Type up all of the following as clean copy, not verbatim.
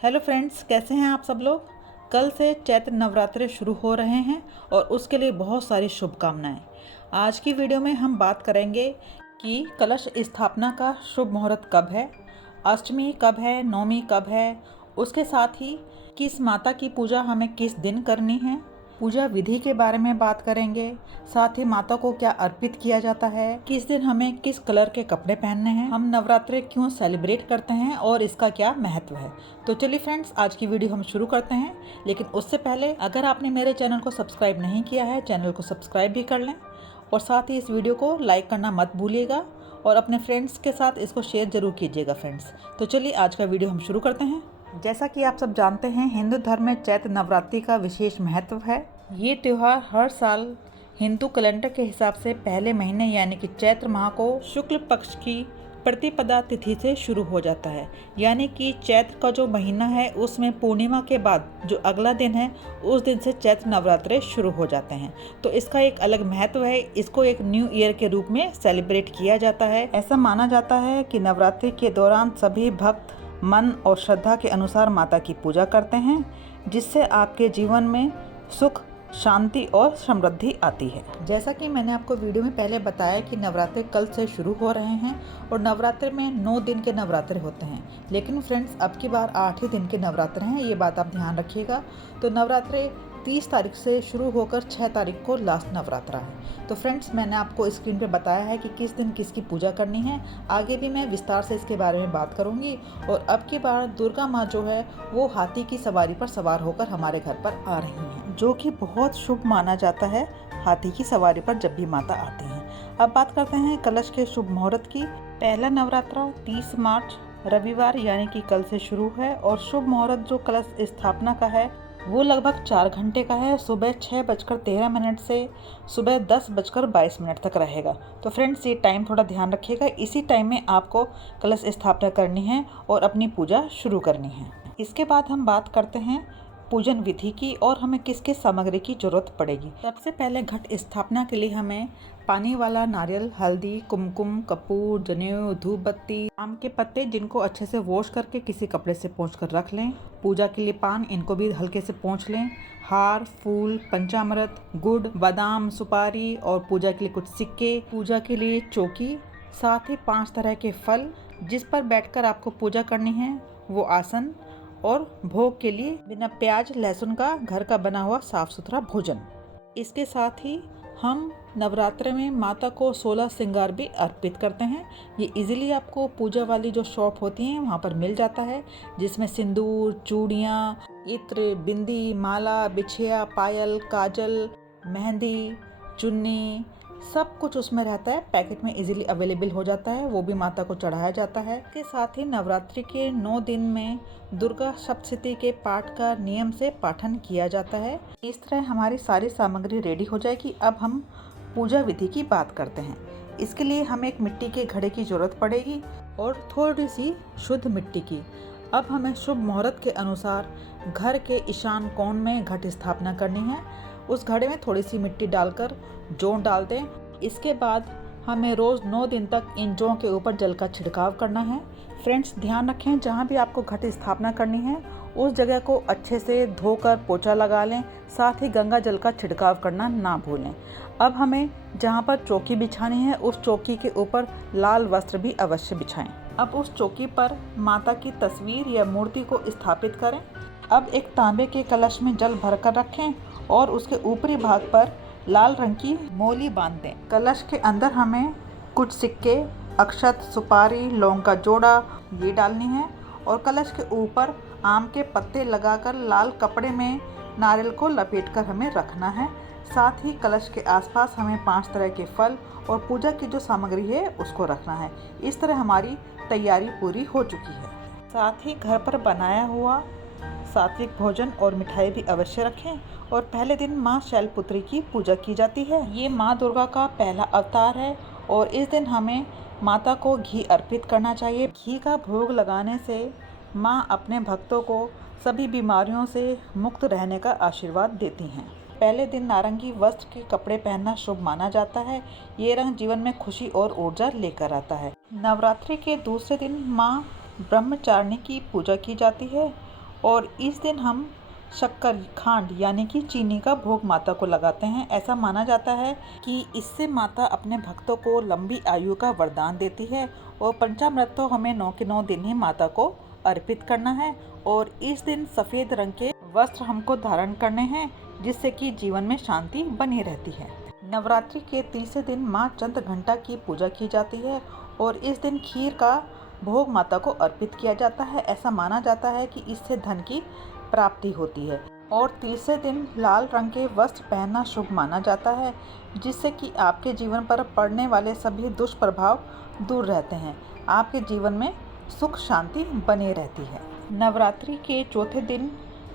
Hello friends, कैसे हैं आप सब लोग। कल से चैत्र नवरात्रे शुरू हो रहे हैं और उसके लिए बहुत सारी शुभकामनाएं। आज की वीडियो में हम बात करेंगे कि कलश स्थापना का शुभ मुहूर्त कब है, अष्टमी कब है, नवमी कब है, उसके साथ ही किस माता की पूजा हमें किस दिन करनी है, पूजा विधि के बारे में बात करेंगे। साथ ही माता को क्या अर्पित किया जाता है, किस दिन हमें किस कलर के कपड़े पहनने हैं, हम नवरात्रे क्यों सेलिब्रेट करते हैं और इसका क्या महत्व है। तो चलिए फ्रेंड्स, आज की वीडियो हम शुरू करते हैं। लेकिन उससे पहले अगर आपने मेरे चैनल को सब्सक्राइब नहीं किया है, चैनल को सब्सक्राइब भी कर लें और साथ ही इस वीडियो को लाइक करना मत भूलिएगा और अपने फ्रेंड्स के साथ इसको शेयर जरूर कीजिएगा फ्रेंड्स। तो चलिए आज का वीडियो हम शुरू करते हैं। जैसा कि आप सब जानते हैं, हिंदू धर्म में चैत्र नवरात्रि का विशेष महत्व है। ये त्यौहार हर साल हिंदू कैलेंडर के हिसाब से पहले महीने यानी कि चैत्र माह को शुक्ल पक्ष की प्रतिपदा तिथि से शुरू हो जाता है। यानी कि चैत्र का जो महीना है उसमें पूर्णिमा के बाद जो अगला दिन है उस दिन से चैत्र नवरात्रे शुरू हो जाते हैं। तो इसका एक अलग महत्व है। इसको एक न्यू ईयर के रूप में सेलिब्रेट किया जाता है। ऐसा माना जाता है कि नवरात्रि के दौरान सभी भक्त मन और श्रद्धा के अनुसार माता की पूजा करते हैं, जिससे आपके जीवन में सुख, शांति और समृद्धि आती है। जैसा कि मैंने आपको वीडियो में पहले बताया कि नवरात्रे कल से शुरू हो रहे हैं और नवरात्रे में 9 दिन के नवरात्रे होते हैं। लेकिन फ्रेंड्स, अब की बार 8 ही दिन के नवरात्रे हैं, ये बात आप ध्यान रखिएगा। तो नवरात्रे 30 तारीख से शुरू होकर 6 तारीख को लास्ट नवरात्रा है। तो फ्रेंड्स, मैंने आपको स्क्रीन पे बताया है कि किस दिन किसकी पूजा करनी है। आगे भी मैं विस्तार से इसके बारे में बात करूंगी। और अब की बार दुर्गा माँ जो है वो हाथी की सवारी पर सवार होकर हमारे घर पर आ रही हैं, जो कि बहुत शुभ माना जाता है हाथी की सवारी पर जब भी माता आती हैं। अब बात करते हैं कलश के शुभ मुहूर्त की। पहला नवरात्रा 30 मार्च रविवार यानी कि कल से शुरू है और शुभ मुहूर्त जो कलश स्थापना का है वो लगभग 4 घंटे का है। सुबह 6:13 से सुबह 10:22 तक रहेगा। तो फ्रेंड्स, ये टाइम थोड़ा ध्यान रखिएगा। इसी टाइम में आपको कलश स्थापना करनी है और अपनी पूजा शुरू करनी है। इसके बाद हम बात करते हैं पूजन विधि की और हमें किस किस सामग्री की जरूरत पड़ेगी। सबसे पहले घट स्थापना के लिए हमें पानी वाला नारियल, हल्दी, कुमकुम, कपूर, जनेऊ, धूप बत्ती, आम के पत्ते जिनको अच्छे से वॉश करके किसी कपड़े से पोंछ कर रख लें। पूजा के लिए पान, इनको भी हल्के से पोंछ लें। हार, फूल, पंचामृत, गुड़, बादाम, सुपारी और पूजा के लिए कुछ सिक्के, पूजा के लिए चौकी, साथ ही 5 तरह के फल जिस पर बैठकर आपको पूजा करनी है वो आसन, और भोग के लिए बिना प्याज लहसुन का घर का बना हुआ साफ सुथरा भोजन। इसके साथ ही हम नवरात्रे में माता को 16 श्रृंगार भी अर्पित करते हैं। ये इजीली आपको पूजा वाली जो शॉप होती हैं वहाँ पर मिल जाता है, जिसमें सिंदूर, चूड़ियाँ, इत्र, बिंदी, माला, बिछिया, पायल, काजल, मेहंदी, चुन्नी, सब कुछ उसमें रहता है। पैकेट में इजीली अवेलेबल हो जाता है, वो भी माता को चढ़ाया जाता है। इसके साथ ही नवरात्रि के 9 दिन में दुर्गा सप्तशती के पाठ का नियम से पाठन किया जाता है। इस तरह हमारी सारी सामग्री रेडी हो जाएगी। अब हम पूजा विधि की बात करते हैं। इसके लिए हमें एक मिट्टी के घड़े की जरूरत पड़ेगी और थोड़ी सी शुद्ध मिट्टी की। अब हमें शुभ मुहूर्त के अनुसार घर के ईशान कोण में घट स्थापना करनी है। उस घड़े में थोड़ी सी मिट्टी डालकर जौ डाल दें। इसके बाद हमें रोज़ 9 दिन तक इन जौ के ऊपर जल का छिड़काव करना है। फ्रेंड्स, ध्यान रखें, जहाँ भी आपको घट स्थापना करनी है उस जगह को अच्छे से धोकर पोछा लगा लें। साथ ही गंगा जल का छिड़काव करना ना भूलें। अब हमें जहाँ पर चौकी बिछानी है उस चौकी के ऊपर लाल वस्त्र भी अवश्य बिछाएं। अब उस चौकी पर माता की तस्वीर या मूर्ति को स्थापित करें। अब एक तांबे के कलश में जल भरकर रखें और उसके ऊपरी भाग पर लाल रंग की मोली बांध दें। कलश के अंदर हमें कुछ सिक्के, अक्षत, सुपारी, लौंग का जोड़ा ये डालनी है और कलश के ऊपर आम के पत्ते लगाकर लाल कपड़े में नारियल को लपेटकर हमें रखना है। साथ ही कलश के आसपास हमें 5 तरह के फल और पूजा की जो सामग्री है उसको रखना है। इस तरह हमारी तैयारी पूरी हो चुकी है। साथ ही घर पर बनाया हुआ सात्विक भोजन और मिठाई भी अवश्य रखें। और पहले दिन माँ शैलपुत्री की पूजा की जाती है। ये माँ दुर्गा का पहला अवतार है और इस दिन हमें माता को घी अर्पित करना चाहिए। घी का भोग लगाने से माँ अपने भक्तों को सभी बीमारियों से मुक्त रहने का आशीर्वाद देती हैं। पहले दिन नारंगी वस्त्र के कपड़े पहनना शुभ माना जाता है। ये रंग जीवन में खुशी और ऊर्जा लेकर आता है। नवरात्रि के दूसरे दिन माँ ब्रह्मचारिणी की पूजा की जाती है और इस दिन हम शक्कर खांड यानी कि चीनी का भोग माता को लगाते हैं। ऐसा माना जाता है कि इससे माता अपने भक्तों को लंबी आयु का वरदान देती है। और पंचामृत तो हमें 9 के 9 दिन ही माता को अर्पित करना है। और इस दिन सफ़ेद रंग के वस्त्र हमको धारण करने हैं, जिससे कि जीवन में शांति बनी रहती है। नवरात्रि के तीसरे दिन माँ चंद्रघंटा की पूजा की जाती है और इस दिन खीर का भोग माता को अर्पित किया जाता है। ऐसा माना जाता है कि इससे धन की प्राप्ति होती है। और तीसरे दिन लाल रंग के वस्त्र पहनना शुभ माना जाता है, जिससे कि आपके जीवन पर पड़ने वाले सभी दुष्प्रभाव दूर रहते हैं। आपके जीवन में सुख शांति बनी रहती है। नवरात्रि के चौथे दिन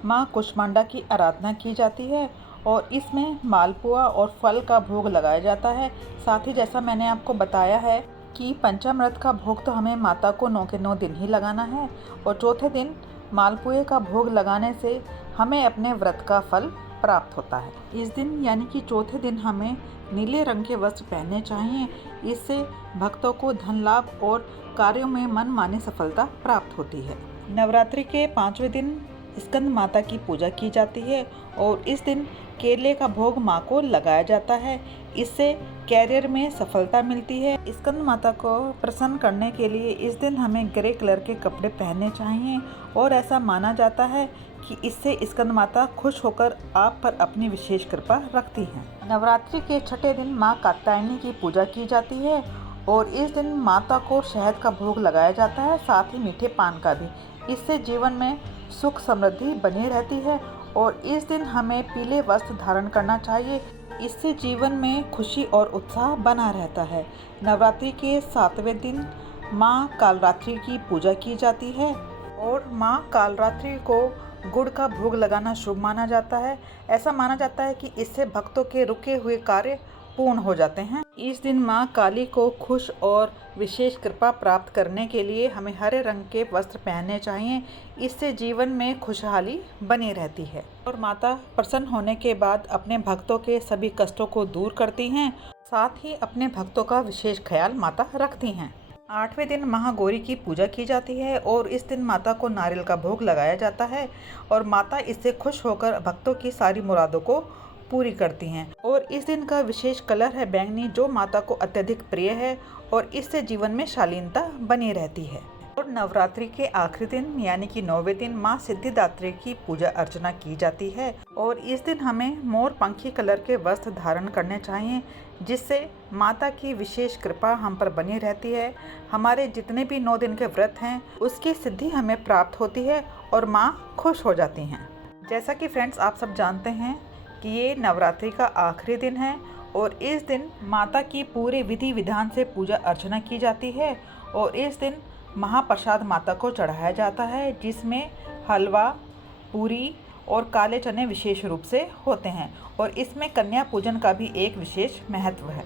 माँ कुष्मांडा की आराधना की जाती है और इसमें मालपुआ और फल का भोग लगाया जाता है। साथ ही जैसा मैंने आपको बताया है कि पंचामृत का भोग तो हमें माता को 9 के 9 दिन ही लगाना है और चौथे दिन मालपुए का भोग लगाने से हमें अपने व्रत का फल प्राप्त होता है। इस दिन यानी कि चौथे दिन हमें नीले रंग के वस्त्र पहनने चाहिए। इससे भक्तों को धन लाभ और कार्यों में मनमानी सफलता प्राप्त होती है। नवरात्रि के 5वें दिन स्कंद माता की पूजा की जाती है और इस दिन केले का भोग माँ को लगाया जाता है। इससे कैरियर में सफलता मिलती है। स्कंद माता को प्रसन्न करने के लिए इस दिन हमें ग्रे कलर के कपड़े पहनने चाहिए और ऐसा माना जाता है कि इससे स्कंद माता खुश होकर आप पर अपनी विशेष कृपा रखती हैं। नवरात्रि के छठे दिन माँ कात्यायनी की पूजा की जाती है और इस दिन माता को शहद का भोग लगाया जाता है, साथ ही मीठे पान का भी। इससे जीवन में सुख समृद्धि बनी रहती है और इस दिन हमें पीले वस्त्र धारण करना चाहिए। इससे जीवन में खुशी और उत्साह बना रहता है। नवरात्रि के 7वें दिन माँ कालरात्रि की पूजा की जाती है और माँ कालरात्रि को गुड़ का भोग लगाना शुभ माना जाता है। ऐसा माना जाता है कि इससे भक्तों के रुके हुए कार्य पूर्ण हो जाते हैं। इस दिन माँ काली को खुश और विशेष कृपा प्राप्त करने के लिए हमें हरे रंग के वस्त्र पहनने चाहिए। इससे जीवन में खुशहाली बनी रहती है और माता प्रसन्न होने के बाद अपने भक्तों के सभी कष्टों को दूर करती हैं। साथ ही अपने भक्तों का विशेष ख्याल माता रखती हैं। 8वें दिन महागौरी की पूजा की जाती है और इस दिन माता को नारियल का भोग लगाया जाता है और माता इससे खुश होकर भक्तों की सारी मुरादों को पूरी करती हैं। और इस दिन का विशेष कलर है बैंगनी, जो माता को अत्यधिक प्रिय है और इससे जीवन में शालीनता बनी रहती है। और नवरात्रि के आखिरी दिन यानी कि 9वें दिन माँ सिद्धिदात्री की पूजा अर्चना की जाती है और इस दिन हमें मोर पंखी कलर के वस्त्र धारण करने चाहिए, जिससे माता की विशेष कृपा हम पर बनी रहती है। हमारे जितने भी 9 दिन के व्रत हैं उसकी सिद्धि हमें प्राप्त होती है और माँ खुश हो जाती हैं। जैसा कि फ्रेंड्स आप सब जानते हैं कि ये नवरात्रि का आखिरी दिन है और इस दिन माता की पूरे विधि विधान से पूजा अर्चना की जाती है और इस दिन महाप्रसाद माता को चढ़ाया जाता है, जिसमें हलवा, पूरी और काले चने विशेष रूप से होते हैं। और इसमें कन्या पूजन का भी एक विशेष महत्व है।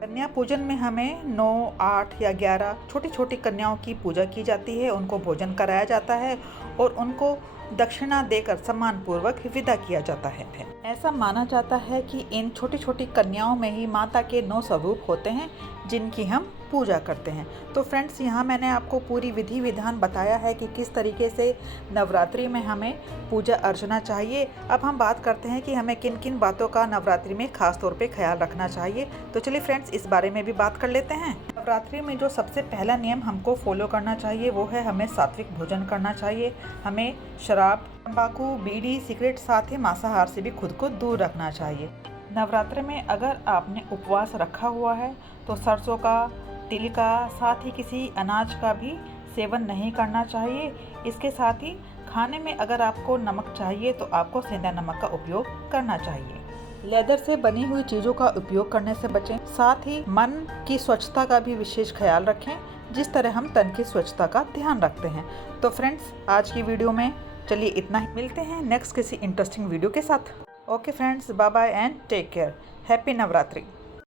कन्या पूजन में हमें 9, 8 या 11 छोटी छोटी कन्याओं की पूजा की जाती है, उनको भोजन कराया जाता है और उनको दक्षिणा देकर सम्मान पूर्वक विदा किया जाता है। ऐसा माना जाता है कि इन छोटी छोटी कन्याओं में ही माता के 9 स्वरूप होते हैं, जिनकी हम पूजा करते हैं। तो फ्रेंड्स, यहाँ मैंने आपको पूरी विधि विधान बताया है कि किस तरीके से नवरात्रि में हमें पूजा अर्चना चाहिए। अब हम बात करते हैं कि हमें किन किन बातों का नवरात्रि में खास तौर पे ख्याल रखना चाहिए। तो चलिए फ्रेंड्स, इस बारे में भी बात कर लेते हैं। नवरात्रि में जो सबसे पहला नियम हमको फॉलो करना चाहिए वो है हमें सात्विक भोजन करना चाहिए। हमें शराब, तंबाकू, बीड़ी, सिगरेट, साथ ही मांसाहार से भी खुद को दूर रखना चाहिए। नवरात्रि में अगर आपने उपवास रखा हुआ है तो सरसों का, तिल का, साथ ही किसी अनाज का भी सेवन नहीं करना चाहिए। इसके साथ ही खाने में अगर आपको नमक चाहिए तो आपको सेंधा नमक का उपयोग करना चाहिए। लेदर से बनी हुई चीज़ों का उपयोग करने से बचें। साथ ही मन की स्वच्छता का भी विशेष ख्याल रखें, जिस तरह हम तन की स्वच्छता का ध्यान रखते हैं। तो फ्रेंड्स, आज की वीडियो में चलिए इतना ही। मिलते हैं नेक्स्ट किसी इंटरेस्टिंग वीडियो के साथ। Okay friends, bye bye and take care. Happy Navratri.